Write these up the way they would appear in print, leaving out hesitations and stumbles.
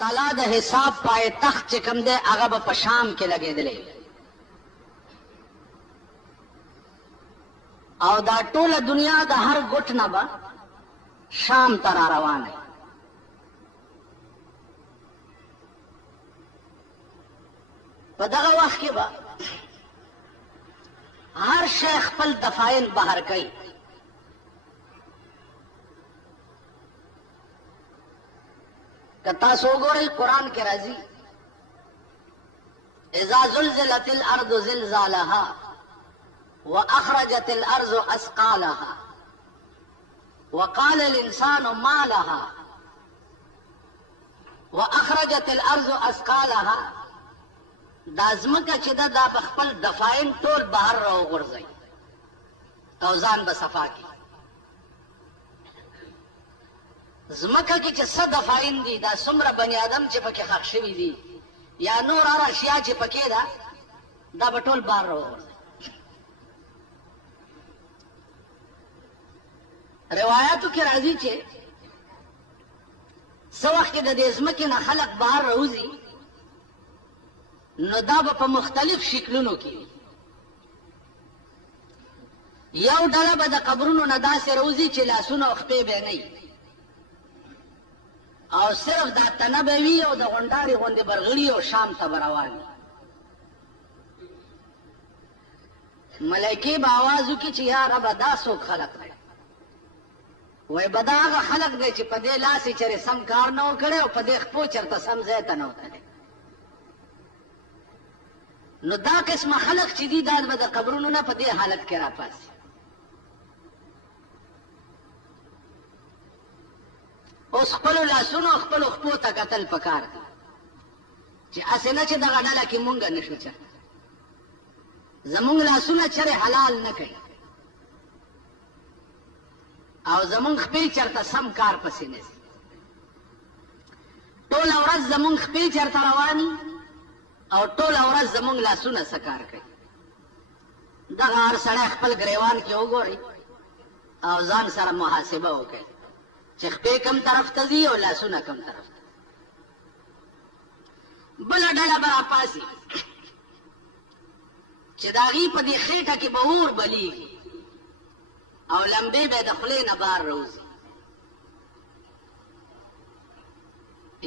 تعالی د حساب پای تخت چې کوم دی هغه به په شام کې لګېدلی او دا ټوله دنیا د هر ګوټ نه به شام ته را روانه په دغه وخت کې به هر شی خپل دفاین بهر کوي که تاسو وګورئ قرآن کې راځي اذا زلزلت الارض زلزالها واخرجت الارض اثقالها وقال الانسان ما لها واخرجت الارض اثقالها دا ځمکه چې ده دا به خپل دفاین ټول بهر راوغورځوي او ځان به صفا کړي ځمکه کې چې څه دفاین دي دا څومره بني آدم چې پکې ښخ شوي دي یا نور هر اشیا چې پکې ده دا به ټول بهر راوغورځوي روایاتو کې راځي چې څه وخت کې د دې ځمکې نه خلک بهر راوځي نو دا به په مختلف شکلونو کې یو ډله به د قبرونو نه داسې راوځي چې لاسونه او خپې به نه وي او صرف دا تنه به وي او د غونډارې غوندې برغړي او شام ته به روان وي ملایکې به آواز وکړي چې یا ربه دا څوک خلق دی وایي به دا هغه خلق دی چې په دې لاس یې چېرې سم کار نه و کړی او په دې خپو چېرته سم ځای ته نه و تللی نو دا قسمه خلق چې دي دا به د قبرونو نه په دې حالت کې راپاسي اوس خپلو لاسونو خپلو خپو ته کتل پکار دي چې هسې نه چې دغه ډله کې مونږ نه شو چېرته زمونږ لاسونه چېرې حلال نه کوي او زمونږ خپې چېرته سم کار پسې نه ځي ټوله ورځ زمونږ خپې چېرته رواني او ټوله ورځ زمونږ لاسونه څه کار کوي دغه هر سړی خپل ګریوان کې وګورئ او ځان سره محاسبه وکړئ چې خپې کم طرف ته ځي او لاسونه کم طرف ته بله ډله به راپاسي چې د هغې په دې خېټه کې به اور بلیږي او لمبې به د خولې نه بار راوځي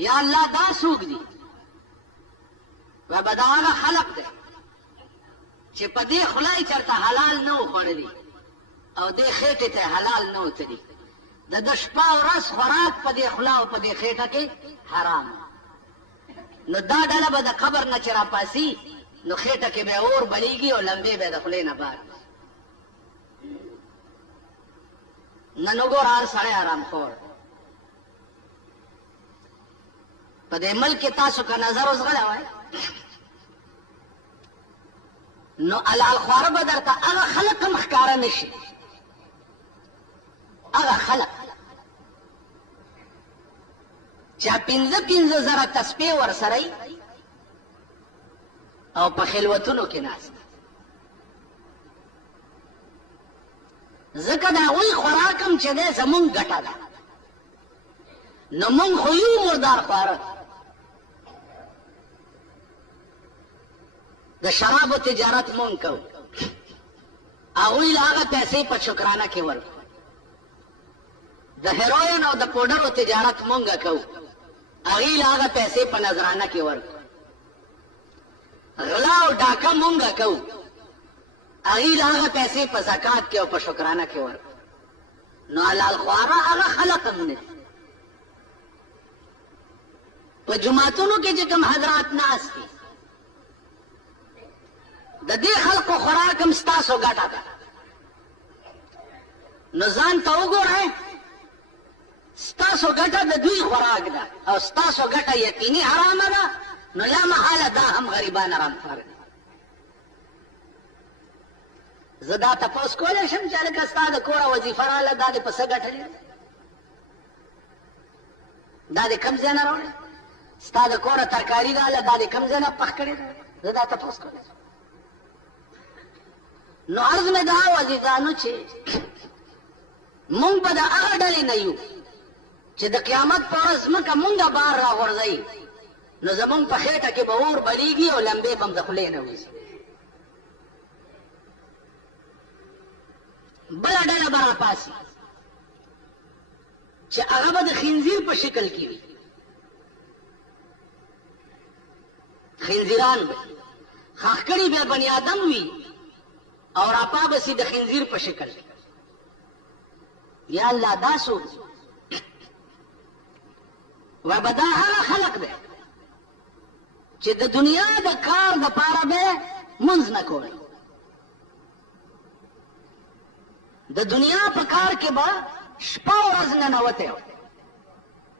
یا الله دا څوک دي و به دا هغه خلق دی چې په دې خوله یې چېرته حلال نه و خوړلي او دې خېټې ته حلال نه و تلي د ده شپه ورځ خوراک په دې خوله او په دې خېټه کې حرام نو دا ډله به د قبر نه چې راپاسي نو خېټه کې به اور بلیږي او لمبې به د خولې نه بار نن وګوره هر سړی حرام خور په دې ملک کې تاسو که نظر اوس غلی وای نو حلال خواره به درته هغه خلک هم ښکاره نه شي هغه خلک چې 15 زره تسبیح ورسره وي او په خلوتونو کې ناست ځکه د هغوی خوراک هم چې دی زمونږ ګټه ده نو مونږ خو یو مردار خواره د شرابو تجارت مونږ کوو هغوی له هغه پیسې په شکرانه کې ورکو د هیروین او د پوډرو تجارت مونږ کوو هغوی له هغه پیسې په نظرانه کې ورکو غلا او ډاکه مونږ کوو هغوی له هغه پیسې په زکات کې او په شکرانه کې ورکو نو حلال خواره هغه خلق هم نه دي په جوماتونو کې چې کوم حضرات ناست دي د دې خلقو خوراک هم ستاسو ګټه ده نو ځان ته وګورئ ستاسو ګټه د دوی خوراک ده او ستاسو ګټه یقیني حرامه ده نو لا محاله دا هم غریبان حرام خواره دي زه دا تپوس کولی شم چې هلکه ستا د کوره وظیفه راغله دا دې په څه ګټلې دا دې کوم ځای نه راوړې ستا د کوره ترکاري راغله دا دې کوم ځای نه پخ کړې ده زه دا تپوس کولی شم نو عرض مې دا و عزیزانو چې مونږ به د هغه ډلې نه یو چې د قیامت په ورځ ځمکه مونږه بار راغورځوي نو زمونږ په خېټه کې به اور بلیږي او لمبې به هم د خولې نه وځي. بله ډله به راپاسي چې هغه به د خنزیر په شکل کې وي. خنزیران به خاښ کړي بیا بني آدم وي او راپابسي د خنزیر په شکل کې. یا الله دا څوک و به دا هغه خلق دی چې د دنیا د کار دپاره به منځ نه کوی. د دنیا په کار کې به شپه ورځ ننوتی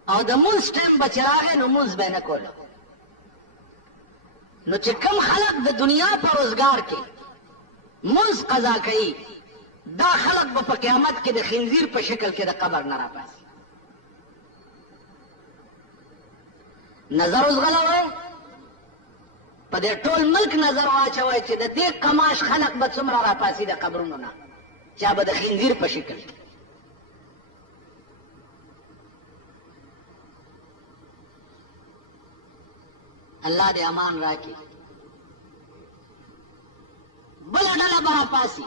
او د مونځ ټایم به چې راغی نو مونځ به یې نه کولو. نو چې کوم خلق د دنیا په روزګار کې مونځ قضا کوي دا خلق به په قیامت کې د خنزیر په شکل کې د قبر نه راپاسي. نظر اوس غلوئ په دې ټول ملک نظر واچوئ چې د دې قماش خلق به څومره راپاسي د قبرونو نه چا به د خنزیر په شکل کې. الله دې امان راکړي. بله ډله به راپاسي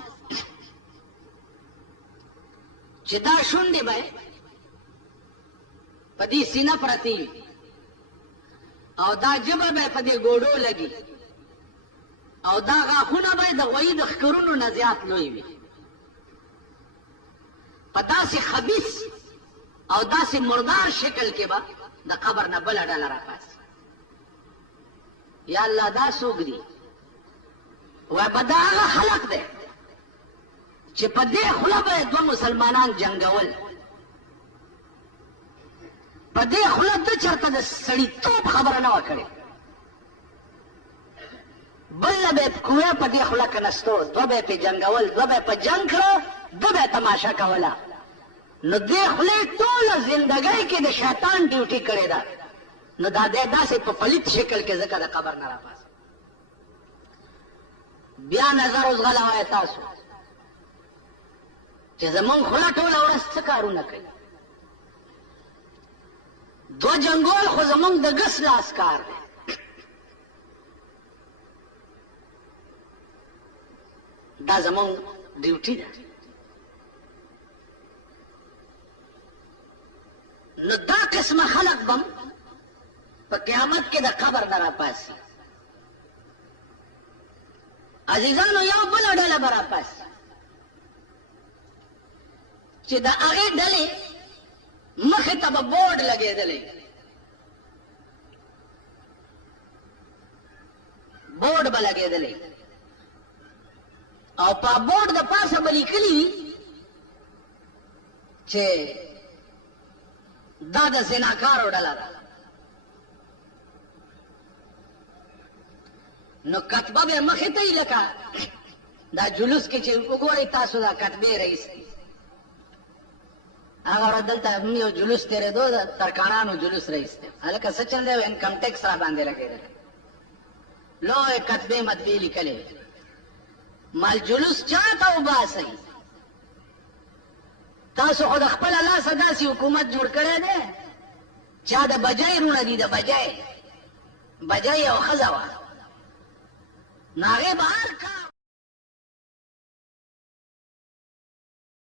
چې دا شونډې به په دې سینه پرتې وي او دا ژبه به په دې ګوډو لګي او دا غاښونه به د غویي د ښکرونو نه زیات لوی وي. په داسې خبیث او داسې مردار شکل کې به د قبر نه بله ډله راپاسي. یا الله دا څوک دي؟ وایي به دا هغه خلق دی چې په دې خوله به دوه مسلمانان جنګول، په دې خوله ده چېرته د سړیتوب خبره نه وه کړې، بله به یې کوه په دې خوله کې نستو، دوه به یې پې جنګول، دوه به یې په جنګ کړه، ده به یې تماشه کوله. نو دې خولې ټوله زندګۍ کې د شیطان ډیوټي کړې ده. نو دا دی داسې په پلیت شکل کې ځکه د قبر نه راپاسي. بیا نظر اوس غلوئ تاسو چې زمونږ خوله ټوله ورځ څه کارونه کوي. دوه جنګول خو زمونږ د ګس لاس کار دی. دا زمونږ ډیوټي ده. نو دا قسمه خلق بم په قیامت کې د قبر نه راپاسي. عزیزانو یو بله ډله به راپاسي چې د هغې ډلې مخې ته به بورډ لګېدلی، بورډ به لګېدلی او په بورډ د پاسه به لیکلي وي چې دا د زناکارو ډله ده. نو کتبه به مخې ته یي لکه دا جلوس کې چې وګورئ تاسو دا کتبې راایستې، هغه ورځ دلته یو جلوس تېرېدو د ترکاڼانو جلوس راایستې، هلکه څه چل دی انکم ټیکس را باندې لګېدلی، لویې کتبې مطبعې لیکلې مال جلوس چا ته وباسئ. تاسو خو د خپله لاسه داسې حکومت جوړ کړی دی چا د بجای رونه دي، د بجای یو ښځه وه نو هغې به هر کار